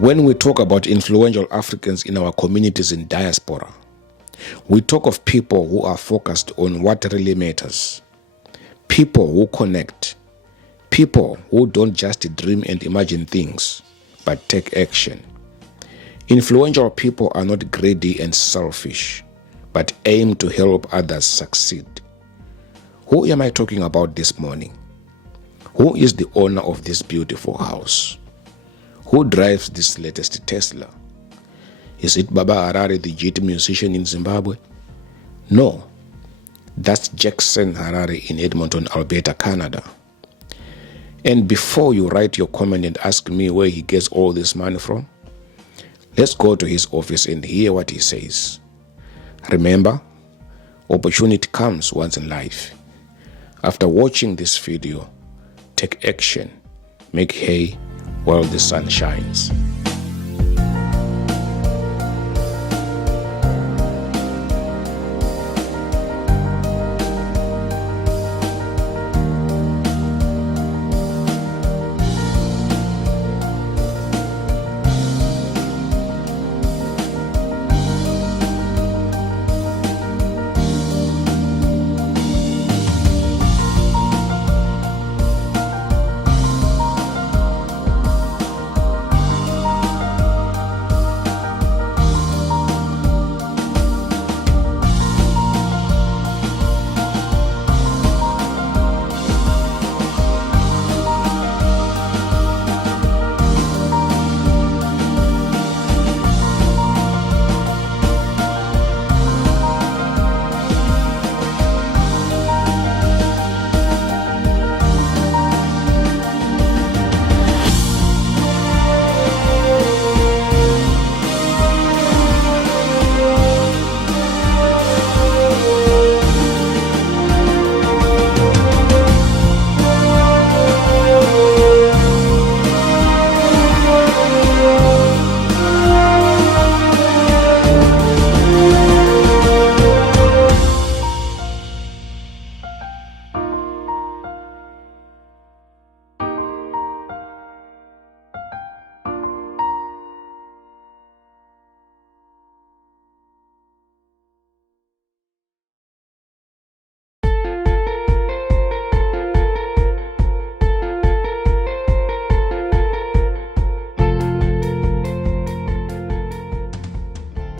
When we talk about influential Africans in our communities in diaspora, we talk of people who are focused on what really matters, people who connect, people who don't just dream and imagine things, but take action. Influential people are not greedy and selfish, but aim to help others succeed. Who am I talking about this morning? Who is the owner of this beautiful house? Who drives this latest Tesla? Is it Baba Harari, the GT musician in Zimbabwe? No, that's Jackson Harari in Edmonton, Alberta, Canada. And before you write your comment and ask me where he gets all this money from, let's go to his office and hear what he says. Remember, opportunity comes once in life. After watching this video, take action, make hay while the sun shines.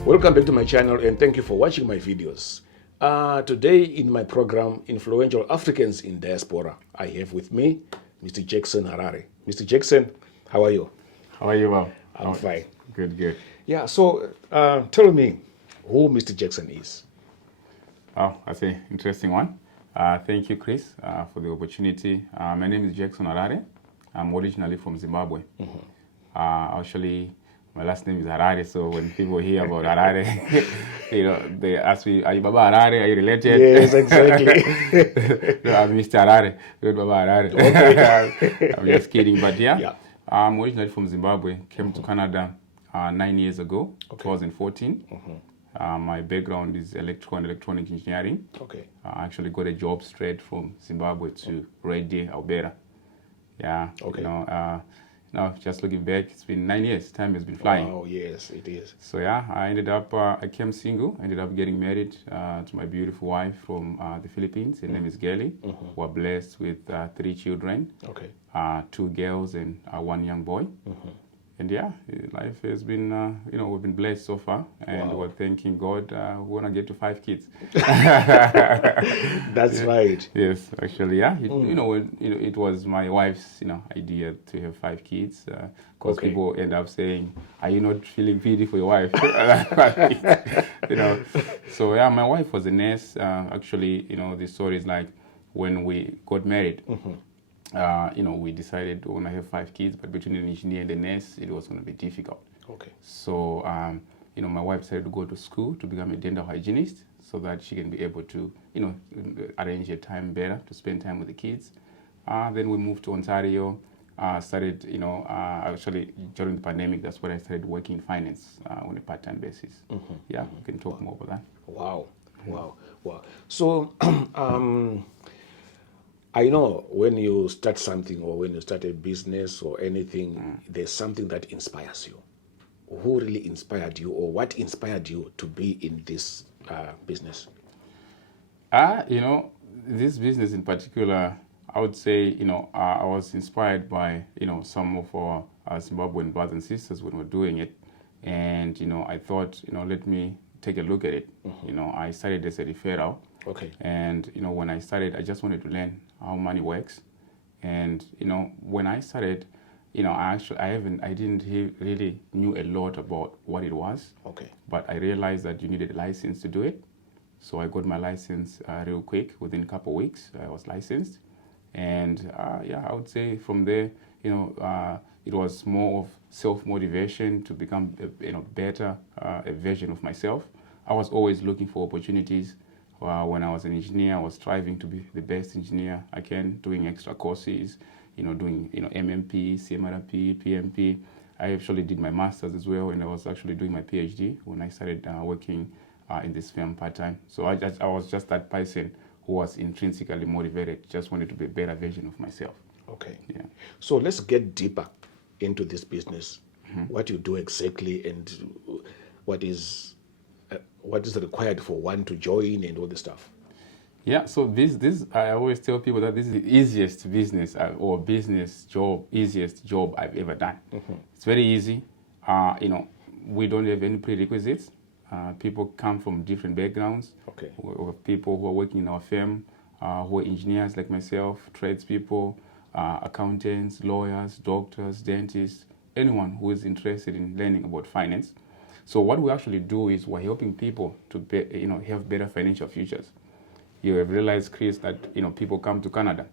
Welcome back to my channel and thank you for watching my videos. Today in my program, Influential Africans in Diaspora, I have with me Mr. Jackson Harari. Mr. Jackson, how are you? How are you, Bob? I'm fine. Good. Yeah, so tell me who Mr. Jackson is. Oh, that's an interesting one. Thank you, Chris, for the opportunity. My name is Jackson Harari. I'm originally from Zimbabwe. Actually, my last name is Harari, so when people hear about Harari, they ask me, "Are you Baba Harari? Are you related?" Yes, exactly. No, I'm Mr. Harari, not Baba Harari. Okay. I'm just kidding, but yeah. I'm originally from Zimbabwe. Came to Canada 9 years ago, 2014. My background is electrical and electronic engineering. Okay. I actually got a job straight from Zimbabwe to Harare, Alberta. Yeah. Okay. Now, just looking back, it's been 9 years. Time has been flying. Oh, yes, it is. So yeah, I ended up, I came single, ended up getting married to my beautiful wife from the Philippines. Her name is Gelly. We're blessed with 3 children. Okay. 2 girls and 1 young boy. And yeah, life has been, we've been blessed so far, and we're thanking God. We want to get to 5 kids. That's right. Yes, actually, yeah. It was my wife's, idea to have 5 kids, because people end up saying, "Are you not feeling pity for your wife?" So yeah, my wife was a nurse. Actually, the story is like when we got married. We decided we want to have 5 kids, but between an engineer and a nurse, it was going to be difficult. Okay. So, my wife decided to go to school to become a dental hygienist so that she can be able to, arrange her time better to spend time with the kids. Then we moved to Ontario, started, actually during the pandemic, that's when I started working in finance on a part-time basis. Yeah, we can talk more about that. Wow. So, I know when you start something or when you start a business or anything, there's something that inspires you. who really inspired you, or what inspired you to be in this business? This business in particular, I would say, I was inspired by, some of our Zimbabwean brothers and sisters when we're doing it. And, I thought, let me take a look at it. I started as a referral. Okay. And, when I started, I just wanted to learn how money works. And, when I started, I didn't really knew a lot about what it was. Okay. But I realized that you needed a license to do it. So I got my license real quick. Within a couple of weeks, I was licensed. And I would say from there, it was more of self-motivation to become better a version of myself. I was always looking for opportunities. When I was an engineer, I was striving to be the best engineer I can, doing extra courses, doing MMP, CMRP, PMP. I actually did my master's as well, and I was actually doing my PhD when I started working in this firm part-time. So I was just that person who was intrinsically motivated, just wanted to be a better version of myself. Okay. Yeah. So let's get deeper into this business. What you do exactly, and what is required for one to join, and all the stuff. Yeah, so this I always tell people that this is the easiest business or business job, easiest job I've ever done. It's very easy. We don't have any prerequisites. People come from different backgrounds. Okay. We have people who are working in our firm, who are engineers like myself, tradespeople, accountants, lawyers, doctors, dentists, anyone who is interested in learning about finance. So what we actually do is we're helping people to have better financial futures. You have realized, Chris, that people come to Canada,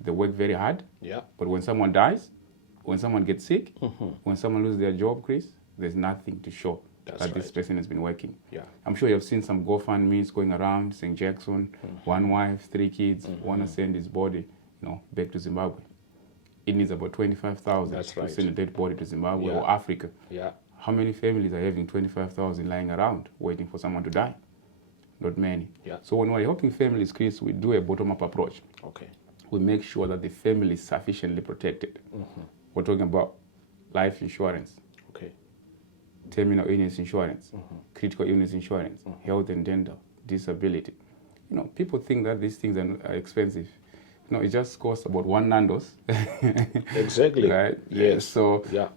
they work very hard. Yeah. But when someone dies, when someone gets sick, when someone loses their job, Chris, there's nothing to show that this person has been working. Yeah. I'm sure you've seen some GoFundMes going around, St. Jackson, one wife, 3 kids, want to send his body, back to Zimbabwe. It needs about 25,000 That's to right. send a dead body to Zimbabwe Yeah. or Africa. Yeah. How many families are having 25,000 lying around waiting for someone to die? Not many. Yeah. So when we're helping families, Chris, we do a bottom-up approach. Okay. We make sure that the family is sufficiently protected. We're talking about life insurance, Okay. terminal illness insurance, critical illness insurance, health and dental, disability. People think that these things are expensive. It just costs about one Nando's. Exactly. Right? Yes. So, Yeah.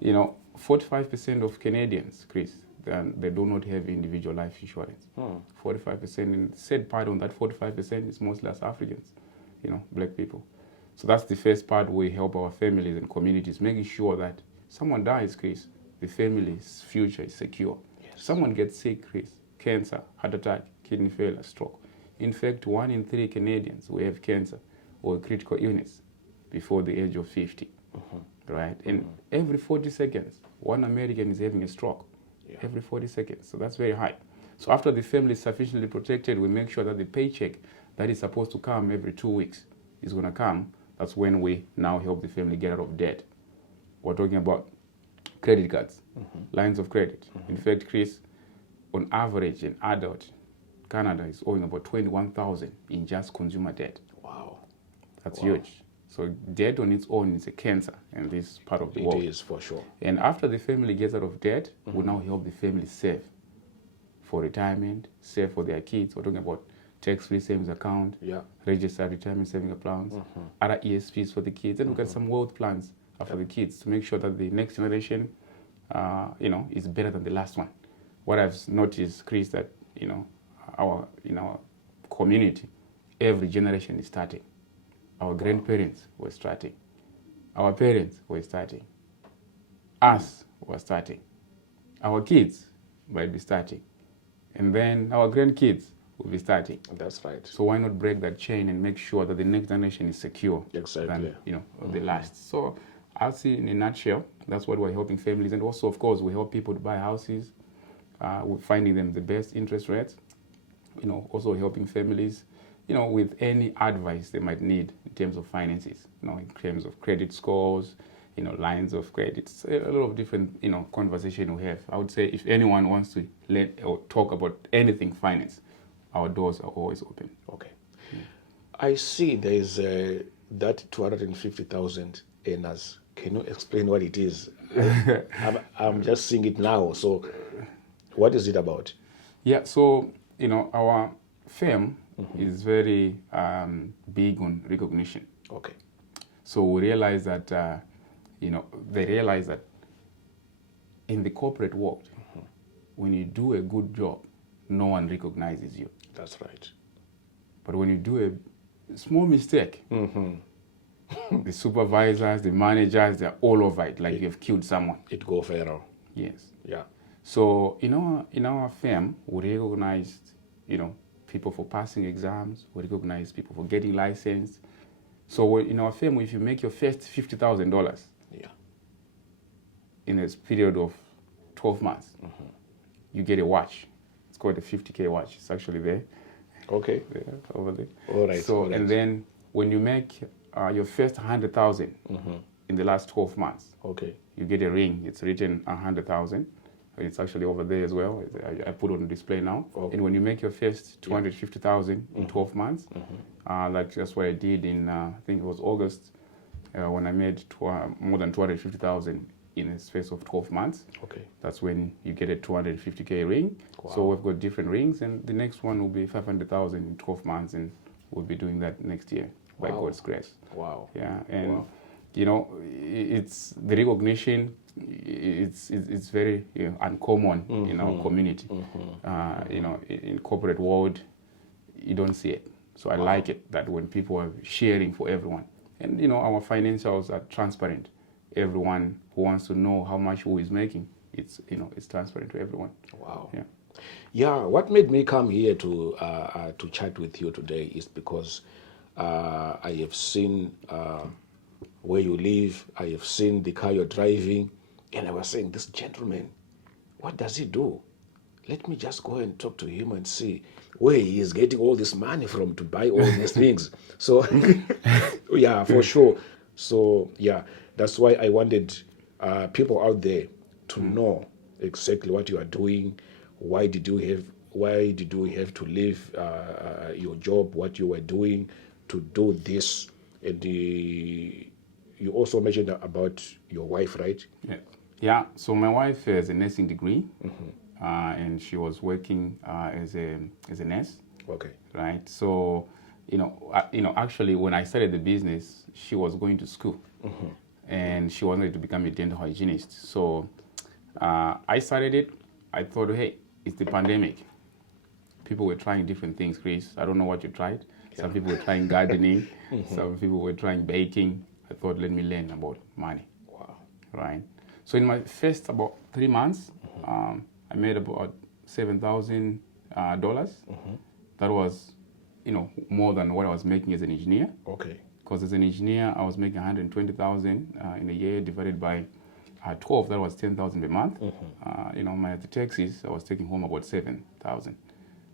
45% of Canadians, Chris, they do not have individual life insurance. 45%. And the sad part on that 45% is mostly as Africans, black people. So that's the first part. We help our families and communities, making sure that someone dies, Chris, the family's future is secure. Yes. Someone gets sick, Chris, cancer, heart attack, kidney failure, stroke. In fact, 1 in 3 Canadians will have cancer or critical illness before the age of 50. Right? And every 40 seconds, 1 American is having a stroke. Yeah. Every 40 seconds. So that's very high. So after the family is sufficiently protected, we make sure that the paycheck that is supposed to come every 2 weeks is going to come. That's when we now help the family get out of debt. We're talking about credit cards, lines of credit. In fact, Chris, on average, an adult, Canada is owing about 21,000 in just consumer debt. Wow. That's huge. So debt on its own is a cancer in this part of the world. It is, for sure. And after the family gets out of debt, we now help the family save for retirement, save for their kids. We're talking about tax-free savings account, Yeah. registered retirement savings plans, other ESPs for the kids, and look at some wealth plans for the kids to make sure that the next generation, is better than the last one. What I've noticed, Chris, that in our community, every generation is starting. Our grandparents were starting. Our parents were starting. Us were starting. Our kids might be starting. And then our grandkids will be starting. That's right. So why not break that chain and make sure that the next generation is secure Exactly. than the last? So I'll see in a nutshell, that's what we're helping families. And also, of course, we help people to buy houses. We're finding them the best interest rates. Also helping families, with any advice they might need in terms of finances, in terms of credit scores, lines of credit. A lot of different, conversation we have. I would say if anyone wants to learn or talk about anything finance, our doors are always open. Okay. I see there is that 250,000 earners Can you explain what it is? I'm just seeing it now. So, what is it about? Yeah, so our firm is very big on recognition. Okay. So we realize that they realize that in the corporate world, when you do a good job, no one recognizes you. That's right. But when you do a small mistake, the supervisors, the managers, they're all over it, like you've killed someone. It go viral. Yes. Yeah. So in our firm, we recognize, people for passing exams. We recognize people for getting licensed. So in our firm, if you make your first $50,000 Yeah. in a period of 12 months, you get a watch. It's called a 50K watch. It's actually there. Okay. There, over there. All right. So all right. and then when you make your first 100,000 in the last 12 months, Okay. you get a ring. It's written 100,000. It's actually over there as well. I put it on display now. Okay. And when you make your first 250,000 in 12 months, like that's what I did in I think it was August, when I made more than 250,000 in a space of 12 months. Okay. That's when you get a 250K ring. So we've got different rings, and the next one will be 500,000 in 12 months, and we'll be doing that next year by God's grace. Wow. Yeah, and it's the recognition. It's very uncommon in our community. In corporate world, you don't see it. So I like it that when people are sharing for everyone, and our financials are transparent. Everyone who wants to know how much who is making, it's transparent to everyone. Wow. Yeah. Yeah, what made me come here to chat with you today is because I have seen where you live. I have seen the car you're driving, and I was saying, this gentleman, what does he do? Let me just go and talk to him and see where he is getting all this money from to buy all these things. So, yeah, for sure. So, yeah, that's why I wanted people out there to know exactly what you are doing. Why did you have to leave your job, what you were doing to do this? And you also mentioned about your wife, right? Yeah. Yeah. So my wife has a nursing degree, and she was working as a nurse. Okay. Right. So, actually, when I started the business, she was going to school, and she wanted to become a dental hygienist. So, I started it. I thought, hey, it's the pandemic. People were trying different things, Chris. I don't know what you tried. Some people were trying gardening. Some people were trying baking. I thought, let me learn about money. Wow. Right. So in my first about 3 months, I made about $7,000. That was, more than what I was making as an engineer. Okay. Because as an engineer, I was making 120,000 in a year divided by 12. That was 10,000 per month. My taxes, I was taking home about 7,000.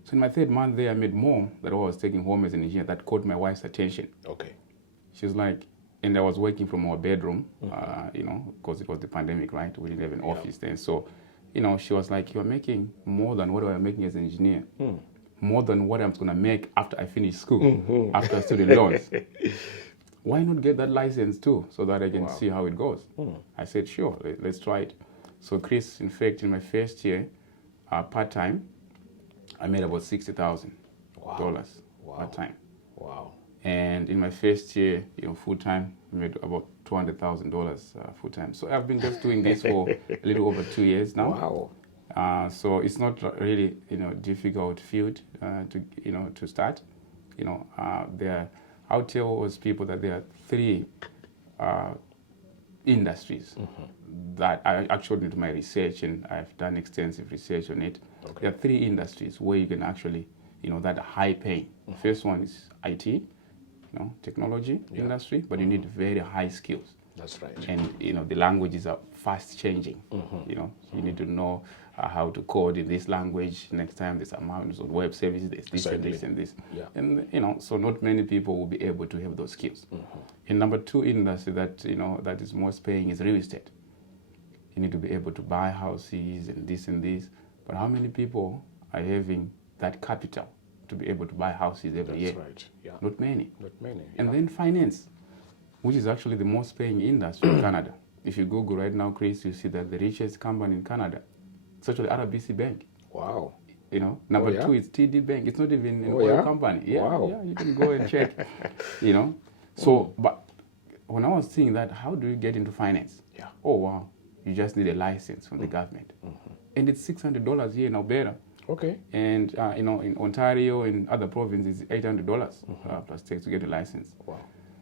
So in my third month there, I made more than what I was taking home as an engineer. That caught my wife's attention. Okay. She was like, and I was working from our bedroom, because it was the pandemic, right? We didn't have an office then. So, she was like, you're making more than what I was making as an engineer. More than what I'm going to make after I finish school, after student loans. Why not get that license too, so that I can see how it goes? I said, sure, let's try it. So Chris, in fact, in my first year, part-time, I made about $60,000 part-time. Wow. And in my first year, full-time, I made about $200,000 full-time. So I've been just doing this for a little over 2 years now. Wow. So it's not really, difficult field to start. I'll tell those people that there are 3 industries that I actually did my research, and I've done extensive research on it. Okay. There are 3 industries where you can actually, that are high paying. First one is IT, technology industry, but you need very high skills. That's right. And the languages are fast changing. You need to know how to code in this language. Next time there's amounts of web services, there's this and this and this. Yeah. And so not many people will be able to have those skills. And number 2 industry that that is most paying is real estate. You need to be able to buy houses and this and this. But how many people are having that capital to be able to buy houses every year? That's right. Yeah. Not many. Not many. And then finance. which is actually the most paying industry in Canada. If you Google right now, Chris, you see that the richest company in Canada, it's actually RBC Bank. Wow. You know, number yeah? two is TD Bank. It's not even an Oh, oil yeah? company. Yeah, Wow. yeah, you can go and check. You know, so but when I was seeing that, how do you get into finance? Yeah. Oh wow, you just need a license from the government, and it's $600 here in Alberta. Okay. And you know, in Ontario and other provinces, $800 plus tax to get a license. Wow.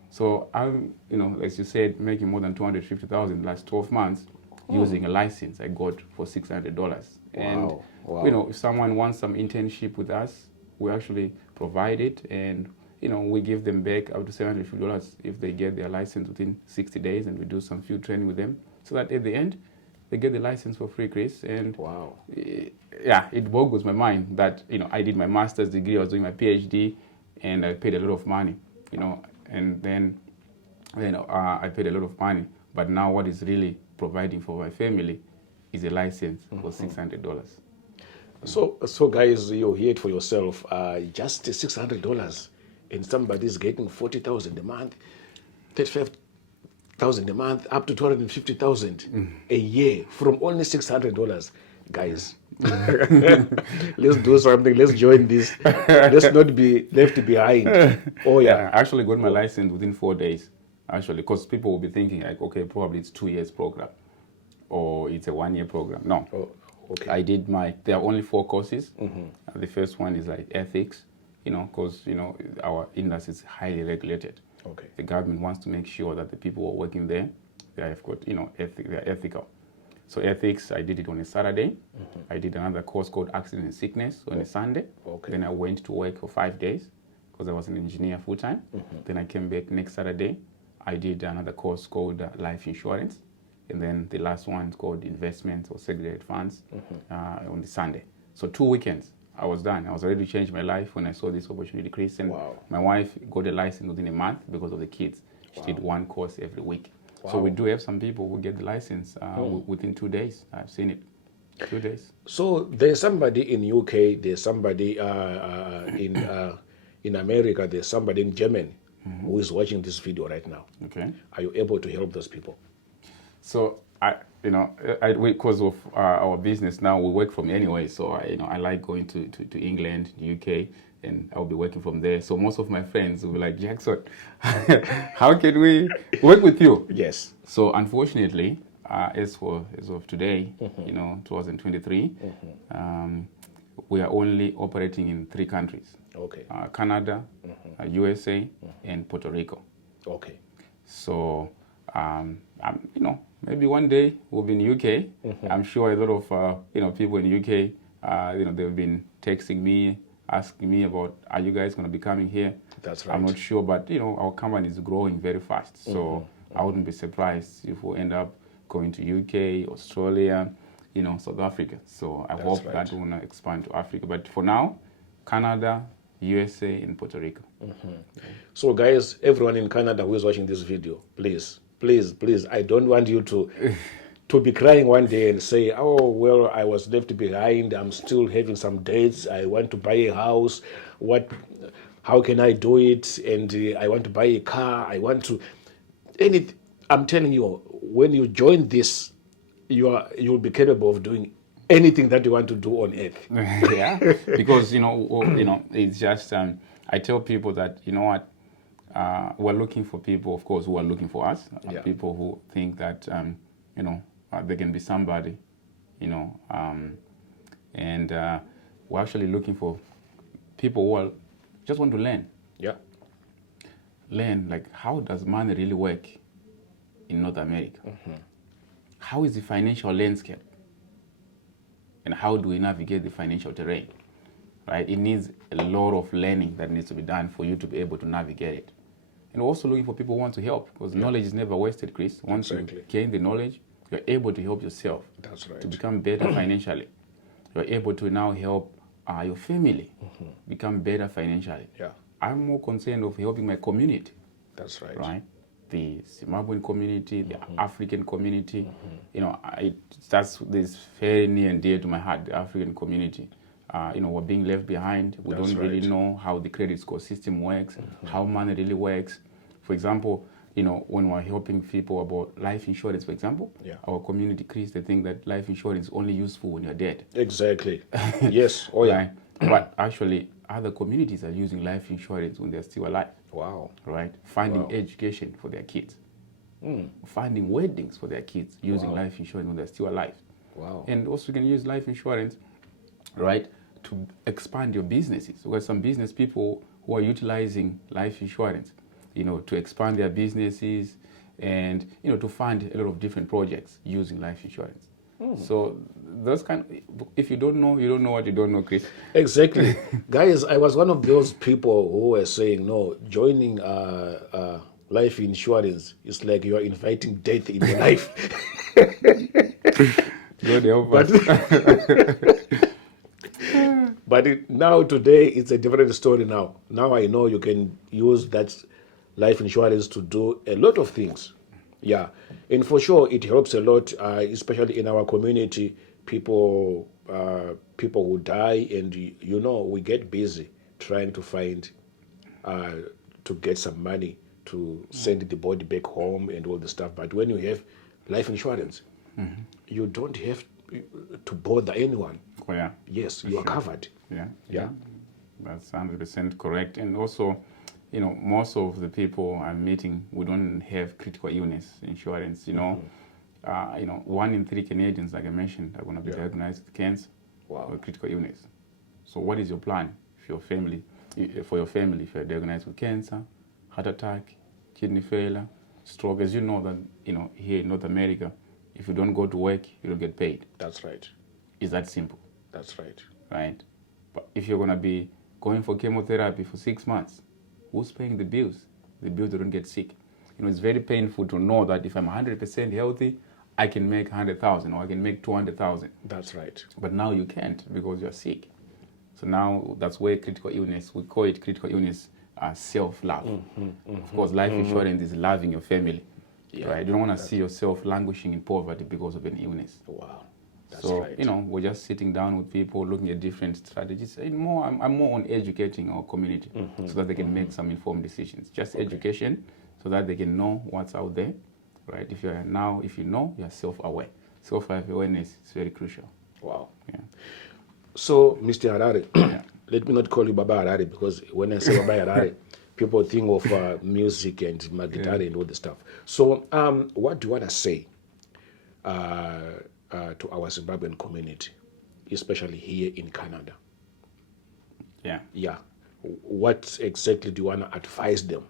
So I'm, you know, as you said, making more than $250,000 last 12 months using a license I got for $600. And Wow. you know, if someone wants some internship with us, we actually provide it, and you know, we give them back up to $750 if they get their license within 60 days, and we do some field training with them, so that at the end they get the license for free, Chris. And Wow. yeah, it boggles my mind that, you know, I did my master's degree, I was doing my PhD, and I paid a lot of money, you know, and then, you know, I paid a lot of money, but now what is really providing for my family is a license for $600. So guys, you hear it for yourself. Just $600, and somebody's getting 40,000 a month, 35,000 a month, up to 250,000 a year from only $600. Guys, let's do something. Let's join this. Let's not be left behind. Oh yeah. I actually got my license within 4 days, actually, because people will be thinking like, okay, probably it's 2 years program, or it's a 1 year program. No. Oh, okay. I did there are only 4 courses. The first one is like ethics, you know, because, you know, our industry is highly regulated. Okay. The government wants to make sure that the people who are working there, they have got, you know, they're ethical. So ethics, I did it on a Saturday. I did another course called accident and sickness on a Sunday. Okay. Then I went to work for 5 days because I was an engineer full time. Then I came back next Saturday. I did another course called life insurance. And then the last one is called investments or segregated funds on the Sunday. So 2 weekends, I was done. I was ready to change my life when I saw this opportunity, Chris. And my wife got a license within a month because of the kids. She did 1 course every week. So we do have some people who get the license within 2 days. I've seen it. 2 days. So there's somebody in UK, there's somebody in America, there's somebody in Germany who is watching this video right now. Okay. Are you able to help those people? So because of our business now, we work from anywhere. So I like going to England, UK, and I'll be working from there. So most of my friends will be like, Jackson, how can we work with you? Yes. So unfortunately, as of today, 2023, we are only operating in 3 countries. Okay. Canada, USA, and Puerto Rico. Okay. So, maybe one day we'll be in UK. I'm sure a lot of people in UK, they've been texting me, asking me about, are you guys going to be coming here? That's right. I'm not sure, but our company is growing very fast. So I wouldn't be surprised if we end up going to UK, Australia, South Africa. So I hope that we're going to expand to Africa. But for now, Canada, USA, and Puerto Rico. So guys, everyone in Canada who is watching this video, please, I don't want you to be crying one day and say, oh, well, I was left behind. I'm still having some debts. I want to buy a house. How can I do it? And I want to buy a car. I'm telling you, when you join this, you'll be capable of doing anything that you want to do on earth. Yeah, because it's just I tell people that we're looking for people, of course, who are looking for us. People who think that they can be somebody, and we're actually looking for people who just want to learn. Yeah. Learn, like, how does money really work in North America? How is the financial landscape? And how do we navigate the financial terrain? Right? It needs a lot of learning that needs to be done for you to be able to navigate it. And also looking for people who want to help, because knowledge is never wasted, Chris. Once you gain the knowledge, you're able to help yourself. That's right. To become better financially. You're able to now help your family become better financially. Yeah. I'm more concerned of helping my community. That's right. Right? The Zimbabwean community, the African community, that's very near and dear to my heart, the African community. We're being left behind. We don't really know how the credit score system works, how money really works. For example, when we're helping people about life insurance, for example, Yeah. our community creates the thing that life insurance is only useful when you're dead. Exactly. Yes. Oh, yeah. Right? But actually, other communities are using life insurance when they're still alive. Wow. Right? Funding Wow. education for their kids. Funding weddings for their kids using Wow. life insurance when they're still alive. Wow. And also you can use life insurance, right, to expand your businesses. Because some business people who are utilizing life insurance, to expand their businesses and, to fund a lot of different projects using life insurance. So those if you don't know, you don't know what you don't know, Chris. Exactly. Guys, I was one of those people who were saying, no, joining life insurance is like you are inviting death in your life. God help But us. now today it's a different story now. Now I know you can use that life insurance to do a lot of things. Yeah. And for sure it helps a lot, especially in our community. People who die, and we get busy trying to find to get some money to send the body back home and all the stuff. But when you have life insurance, you don't have to bother anyone. Oh, yeah. Yes, you are covered. Yeah. Yeah. That's 100% correct. And also, most of the people I'm meeting, we don't have critical illness insurance. 1 in 3 Canadians, like I mentioned, are going to be diagnosed with cancer or critical illness. So what is your plan for your family, if you're diagnosed with cancer, heart attack, kidney failure, stroke? As you know that, here in North America, if you don't go to work, you don't get paid. That's right. It's that simple. That's right. Right? But if you're going to be going for chemotherapy for 6 months, who's paying the bills? The bills don't get sick. It's very painful to know that if I'm 100% healthy, I can make 100,000 or I can make 200,000. That's right. But now you can't because you're sick. So now that's where critical illness, we call it critical illness, self-love. Of course, life insurance is loving your family. Yeah. Right? You don't want to see yourself languishing in poverty because of an illness. Wow. That's So, right. we're just sitting down with people, looking at different strategies. And I'm more on educating our community so that they can make some informed decisions. Just education so that they can know what's out there, right? If you know, you're self-aware. Self-awareness is very crucial. Wow. Yeah. So, Mr. Harari, let me not call you Baba Harari, because when I say Baba Harari, people think of music and my guitar and all the stuff. So, what do you want to say to our Zimbabwean community, especially here in Canada? Yeah. Yeah. What exactly do you want to advise them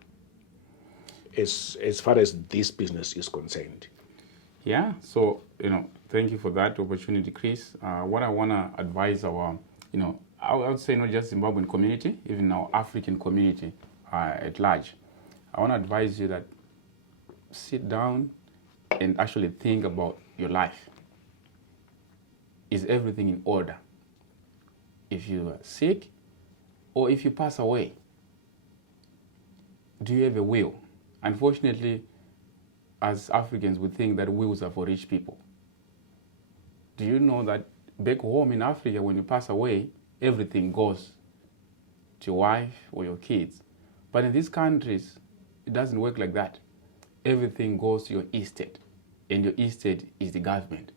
as far as this business is concerned? Yeah, so, thank you for that opportunity, Chris. What I want to advise our, I would say not just Zimbabwean community, even our African community at large. I want to advise you that sit down and actually think about your life. Is everything in order? If you are sick or if you pass away, do you have a will? Unfortunately, as Africans, we think that wills are for rich people. Do you know that back home in Africa, when you pass away, everything goes to your wife or your kids? But in these countries, it doesn't work like that. Everything goes to your estate, and your estate is the government.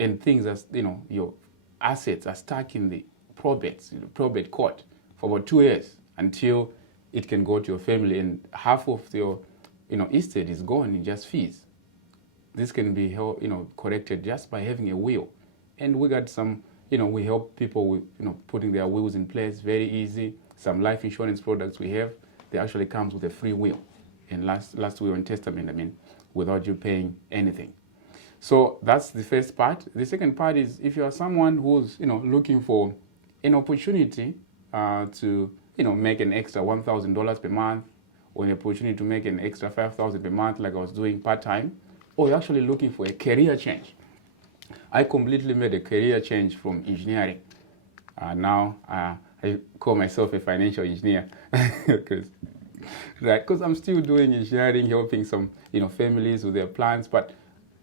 And things as your assets are stuck in the probate court for about 2 years until it can go to your family, and half of your estate is gone in just fees. This can be corrected just by having a will. And we got some, we help people with putting their wills in place, very easy. Some life insurance products we have, they actually comes with a free will and last will and testament, without you paying anything. So that's the first part. The second part is if you are someone who's looking for an opportunity to make an extra $1,000 per month, or an opportunity to make an extra $5,000 per month, like I was doing part-time, or you're actually looking for a career change. I completely made a career change from engineering. Now I call myself a financial engineer because I'm still doing engineering, helping some families with their plans. But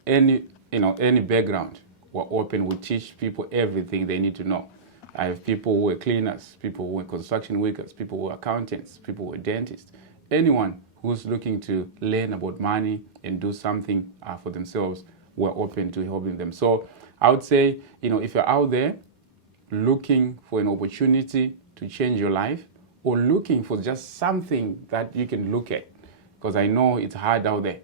any background, we're open. We teach people everything they need to know. I have people who are cleaners, people who are construction workers, people who are accountants, people who are dentists, anyone who's looking to learn about money and do something for themselves, we're open to helping them. So I would say, if you're out there looking for an opportunity to change your life, or looking for just something that you can look at, because I know it's hard out there,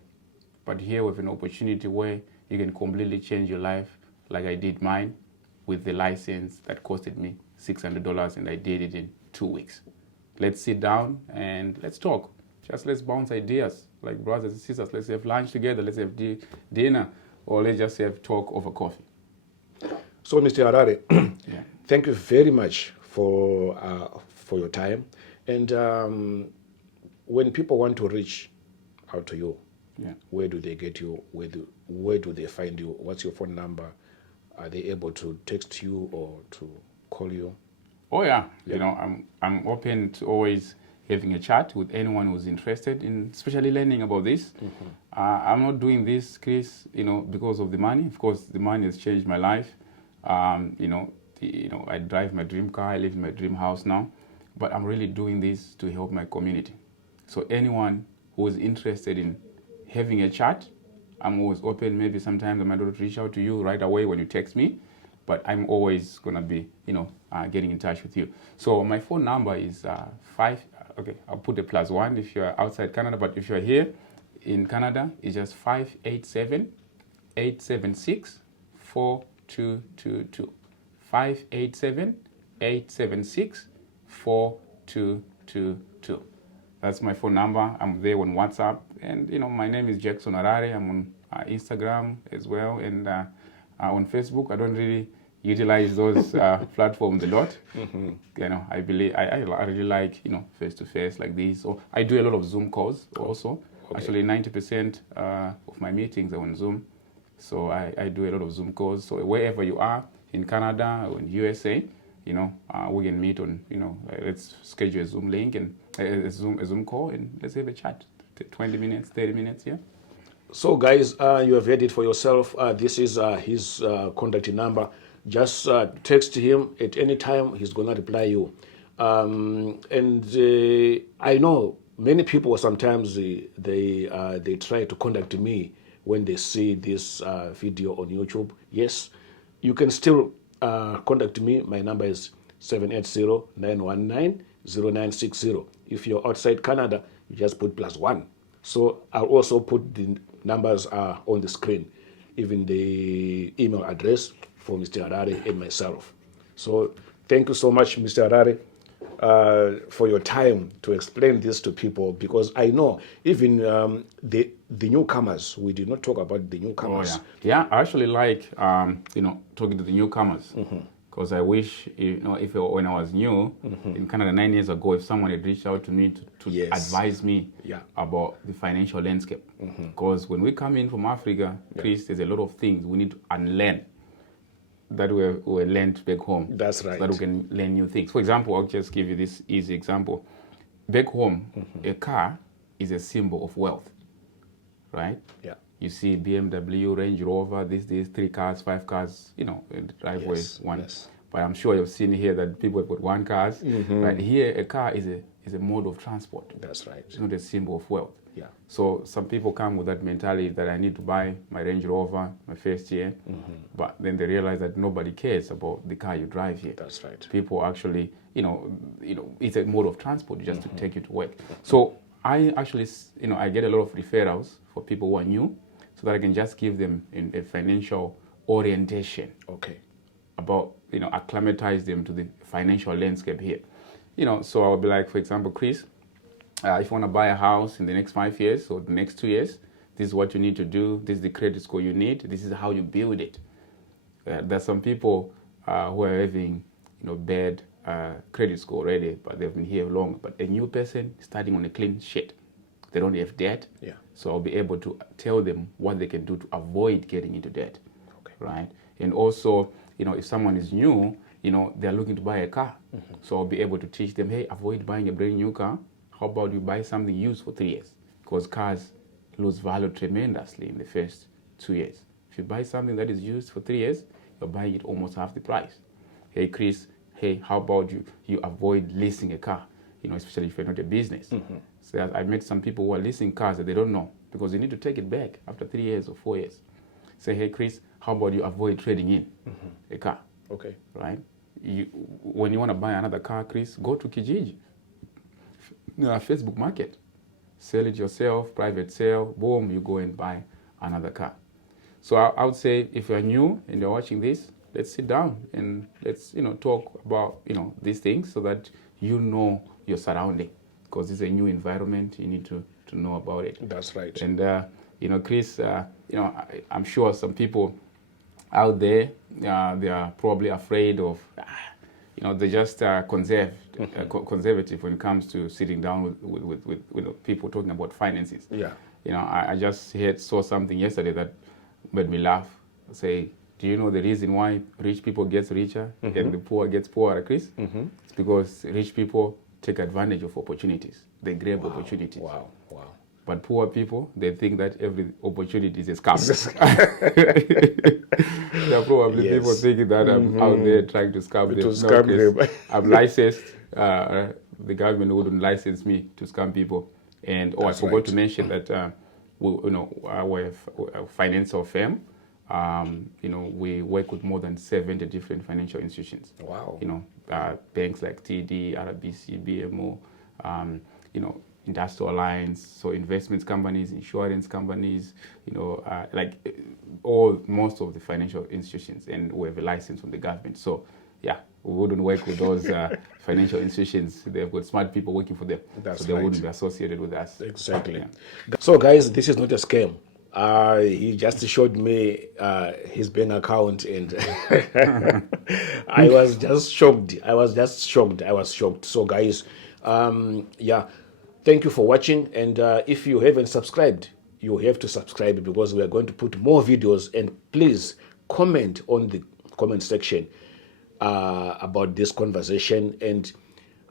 but here we have an opportunity where you can completely change your life like I did mine with the license that costed me $600, and I did it in 2 weeks. Let's sit down and let's talk. Just let's bounce ideas like brothers and sisters. Let's have lunch together. Let's have dinner, or let's just have talk over coffee. So, Mr. Harare, Yeah. thank you very much for your time. And when people want to reach out to you, Yeah. where do they get you? Where do they find you? What's your phone number? Are they able to text you or to call you? Oh yeah, I'm open to always having a chat with anyone who's interested in, especially learning about this. I'm not doing this, Chris, because of the money. Of course, the money has changed my life. I drive my dream car. I live in my dream house now, but I'm really doing this to help my community. So anyone who is interested in having a chat, I'm always open. Maybe sometimes I might not reach out to you right away when you text me, but I'm always gonna be, getting in touch with you. So my phone number is 5. Okay, I'll put the +1 if you're outside Canada, but if you're here in Canada, it's just 587-876-4222. 587-876-4222. That's my phone number. I'm there on WhatsApp, and my name is Jackson Harare. I'm on Instagram as well, and on Facebook. I don't really utilize those platforms a lot. I believe I really like face to face like this. So I do a lot of Zoom calls also. Okay. Actually, 90% of my meetings are on Zoom. So I do a lot of Zoom calls. So wherever you are in Canada or in USA, we can meet on let's schedule a Zoom link and a Zoom call, and let's have a chat. 20 minutes, 30 minutes, yeah. So, guys, you have heard it for yourself. This is his contact number. Just text him at any time. He's going to reply you. And I know many people sometimes they try to contact me when they see this video on YouTube. Yes, you can still contact me. My number is 780-919-0960. If you're outside Canada, you just put +1. So I'll also put the numbers on the screen, even the email address for Mr. Harare and myself. So thank you so much, Mr. Harare, for your time to explain this to people, because I know even the newcomers, we did not talk about the newcomers. Oh, yeah. I actually like talking to the newcomers, because I wish if when I was new in Canada 9 years ago, if someone had reached out to me to Yes. advise me about the financial landscape, because when we come in from Africa, Chris, there's a lot of things we need to unlearn that we learned back home. That's right. So that we can learn new things. For example, I'll just give you this easy example. Back home, a car is a symbol of wealth, right? Yeah. You see BMW, Range Rover, these 3 cars, 5 cars, in the driveway, one. Yes. But I'm sure you've seen here that people have got 1 car. But here, a car is a mode of transport. That's right. It's not a symbol of wealth. Yeah. So some people come with that mentality that I need to buy my Range Rover my first year, but then they realize that nobody cares about the car you drive here. That's right. People actually, it's a mode of transport just to take you to work. So I actually, I get a lot of referrals for people who are new, so that I can just give them a financial orientation. Okay. About, acclimatize them to the financial landscape here. So I'll be like, for example, Chris, if you want to buy a house in the next 5 years or the next 2 years, this is what you need to do. This is the credit score you need. This is how you build it. There's some people who are having, bad credit score already, but they've been here long. But a new person starting on a clean sheet, they don't have debt. Yeah. So I'll be able to tell them what they can do to avoid getting into debt. Okay. Right. And also, if someone is new, they're looking to buy a car. So I'll be able to teach them, hey, avoid buying a brand new car. How about you buy something used for 3 years? Because cars lose value tremendously in the first 2 years. If you buy something that is used for 3 years, you're buying it almost half the price. Hey, Chris, how about you avoid leasing a car, especially if you're not a business. So I met some people who are leasing cars that they don't know, because you need to take it back after 3 years or 4 years. Say, hey, Chris, how about you avoid trading in a car? Okay. Right? When you want to buy another car, Chris, go to Kijiji, Facebook Market. Sell it yourself, private sale, boom, you go and buy another car. So I would say, if you're new and you're watching this, let's sit down and let's talk about these things, so that you know your surrounding, because it's a new environment. You need to know about it. That's right. And Chris, I'm sure some people out there, they are probably afraid of, they're just conservative when it comes to sitting down with people talking about finances. Yeah. I just saw something yesterday that made me laugh. Say, do you know the reason why rich people gets richer and the poor gets poorer, Chris? It's because rich people take advantage of opportunities. They grab opportunities. Wow. But poor people, they think that every opportunity is a scam. There are probably people thinking that I'm out there trying to scam them. I'm licensed. The government wouldn't license me to scam people. And I forgot to mention that we're a financial firm. We work with more than 70 different financial institutions. Wow. Banks like TD, RBC, BMO, industrial alliance, so investment companies, insurance companies, most of the financial institutions, and we have a license from the government. So yeah, we wouldn't work with those financial institutions. They've got smart people working for them. So they wouldn't be associated with us. Exactly. Yeah. So guys, this is not a scam. He just showed me his bank account, and I was just shocked. I was shocked. So guys, thank you for watching. And if you haven't subscribed, you have to subscribe, because we are going to put more videos. And please comment on the comment section about this conversation, and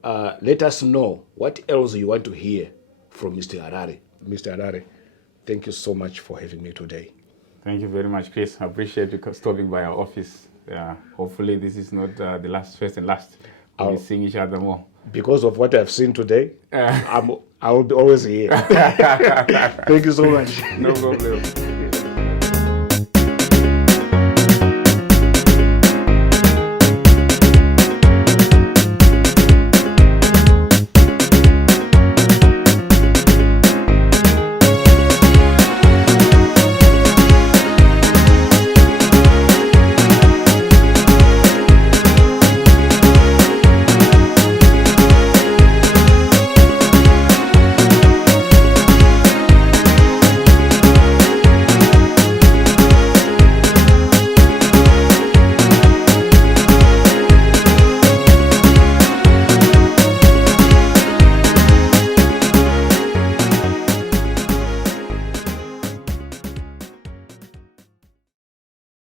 let us know what else you want to hear from Mr. Harari. Mr. Harari, thank you so much for having me today. Thank you very much, Chris. I appreciate you stopping by our office. Hopefully this is not the first and last. We'll be seeing each other more. Because of what I've seen today, I will be always here. Thank you so much. No problem.